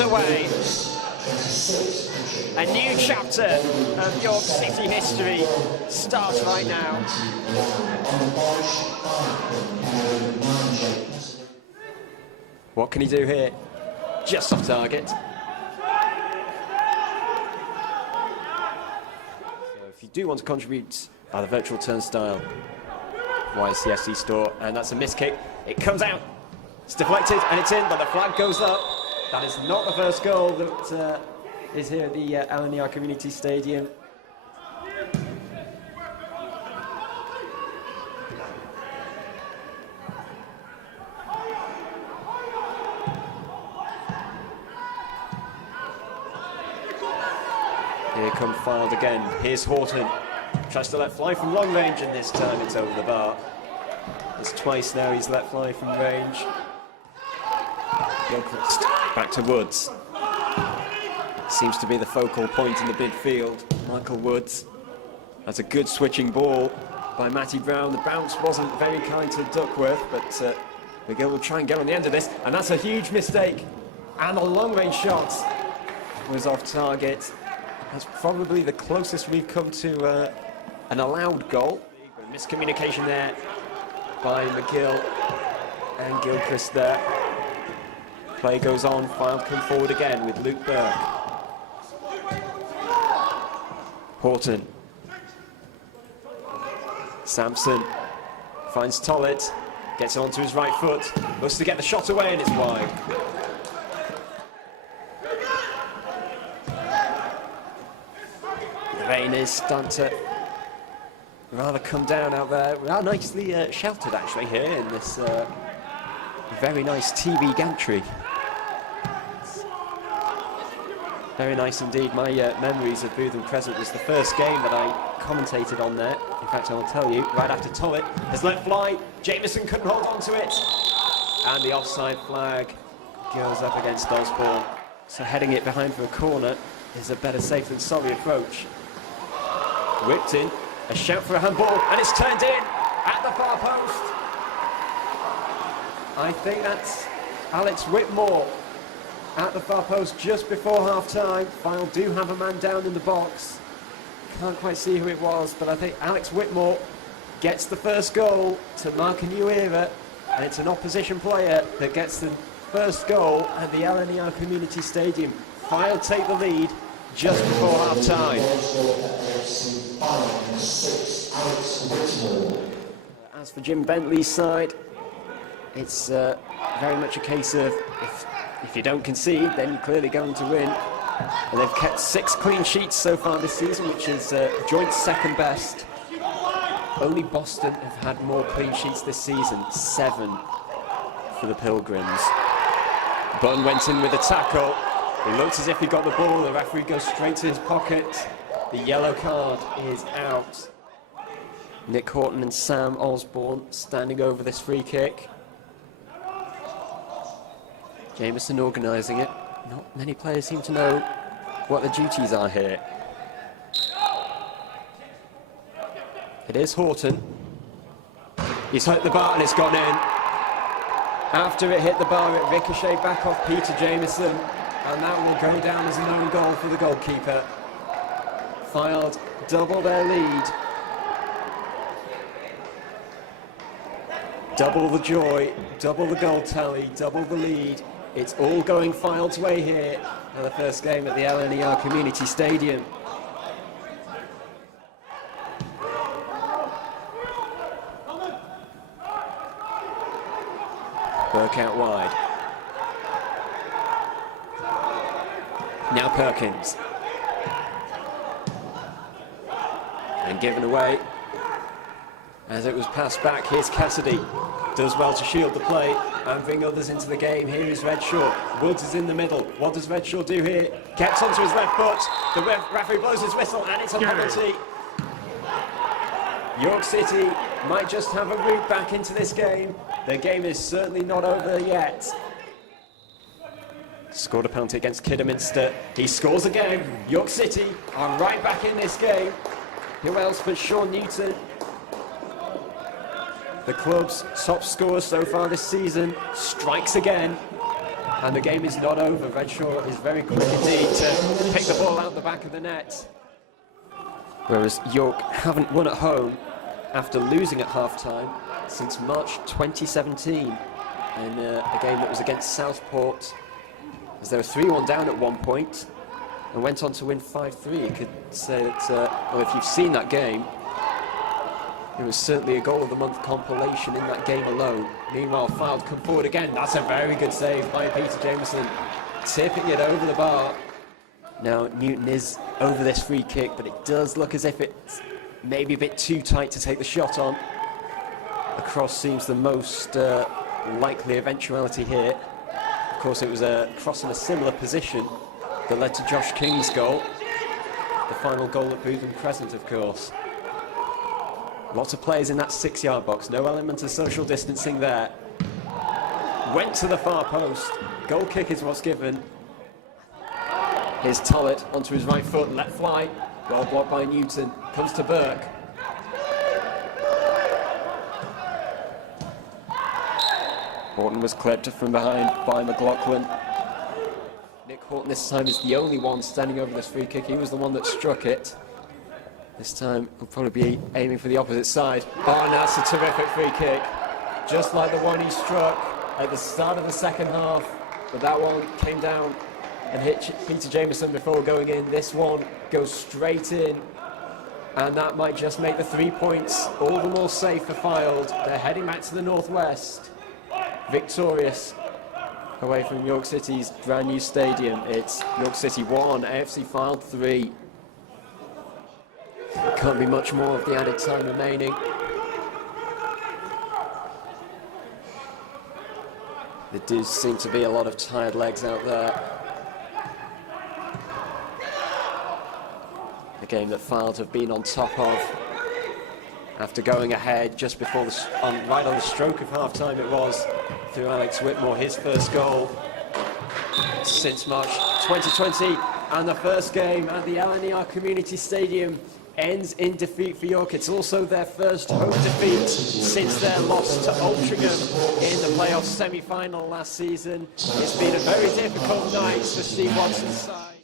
underway. A new chapter of York City history starts right now. What can he do here? Just off target. So if you do want to contribute by the virtual turnstile, YCFC store, and that's a miss kick. It comes out, it's deflected, and it's in, but the flag goes up. That is not the first goal that is here at the LNER Community Stadium. Here come Fylde again. Here's Horton. Tries to let fly from long range, and this time it's over the bar. It's twice now he's let fly from range. Back to Woods. Seems to be the focal point in the midfield. Michael Woods. That's a good switching ball by Matty Brown. The bounce wasn't very kind to Duckworth, but McGill will try and get on the end of this, and that's a huge mistake. And the long-range shot was off target. That's probably the closest we've come to an allowed goal. Miscommunication there by McGill and Gilchrist there. Play goes on, Fylde come forward again with Luke Burke. Horton. Sampson finds Tollett, gets it onto his right foot, looks to get the shot away, and it's wide. The rain is starting to rather come down out there. We are nicely sheltered actually here in this very nice TV gantry. Very nice indeed. My memories of Bootham Crescent was the first game that I commentated on there. In fact, I will tell you, right after Tollett has let fly, Jameson couldn't hold on to it, and the offside flag goes up against Osborne. So heading it behind for a corner is a better safe than sorry approach. Whipped in, a shout for a handball, and it's turned in at the far post. I think that's Alex Whitmore at the far post just before half-time. Fylde do have a man down in the box. Can't quite see who it was, but I think Alex Whitmore gets the first goal to mark a new era, and it's an opposition player that gets the first goal at the LNER Community Stadium. Fylde take the lead just before half-time. As for Jim Bentley's side, it's very much a case of if you don't concede, then you're clearly going to win. And they've kept 6 clean sheets so far this season, which is joint second best. Only Boston have had more clean sheets this season, 7 for the Pilgrims. Bunn went in with a tackle. It looked as if he got the ball. The referee goes straight to his pocket. The yellow card is out. Nick Horton and Sam Osborne standing over this free kick. Jameson organising it. Not many players seem to know what the duties are here. It is Horton. He's hit the bar and it's gone in. After it hit the bar, it ricocheted back off Peter Jameson, and that will go down as an own goal for the goalkeeper. Fylde double their lead. Double the joy, double the goal tally, double the lead. It's all going Fylde's way here for the first game at the LNER Community Stadium. Burke out wide. Now Perkins. And given away. As it was passed back, here's Cassidy. Does well to shield the play and bring others into the game. Here is Redshaw. Woods is in the middle. What does Redshaw do here? Gets onto his left foot. The referee blows his whistle, and it's a penalty. York City might just have a route back into this game. The game is certainly not over yet. Scored a penalty against Kidderminster. He scores again. York City are right back in this game. Who else but Sean Newton? The club's top scorer so far this season strikes again. And the game is not over. Redshaw is very quick indeed to pick the ball out the back of the net. Whereas York haven't won at home after losing at half-time since March 2017 in a game that was against Southport, as they were 3-1 down at one point and went on to win 5-3. You could say that, well, if you've seen that game, it was certainly a goal of the month compilation in that game alone. Meanwhile, Fylde come forward again. That's a very good save by Peter Jameson, tipping it over the bar. Now Newton is over this free kick, but it does look as if it's maybe a bit too tight to take the shot on. A cross seems the most likely eventuality here. Of course, it was a cross in a similar position that led to Josh King's goal. The final goal at Bootham Crescent, of course. Lots of players in that 6-yard box, no element of social distancing there. Went to the far post, goal kick is what's given. Here's Tollett onto his right foot, let fly. Well blocked by Newton, comes to Burke. Horton was clipped from behind by McLaughlin. Nick Horton this time is the only one standing over this free kick. He was the one that struck it. This time he'll probably be aiming for the opposite side. Oh, and that's a terrific free kick. Just like the one he struck at the start of the second half. But that one came down and hit Peter Jameson before going in. This one goes straight in. And that might just make the 3 points all the more safe for Fylde. They're heading back to the northwest. Victorious away from York City's brand new stadium. It's York City 1, AFC Fylde 3. Can't be much more of the added time remaining. There do seem to be a lot of tired legs out there. A game that Fylde have been on top of after going ahead just before right on the stroke of half-time it was, through Alex Whitmore, his first goal since March 2020, and the first game at the LNER Community Stadium ends in defeat for York. It's also their first home defeat since their loss to Altrincham in the playoff semi-final last season. It's been a very difficult night for Steve Watson's side.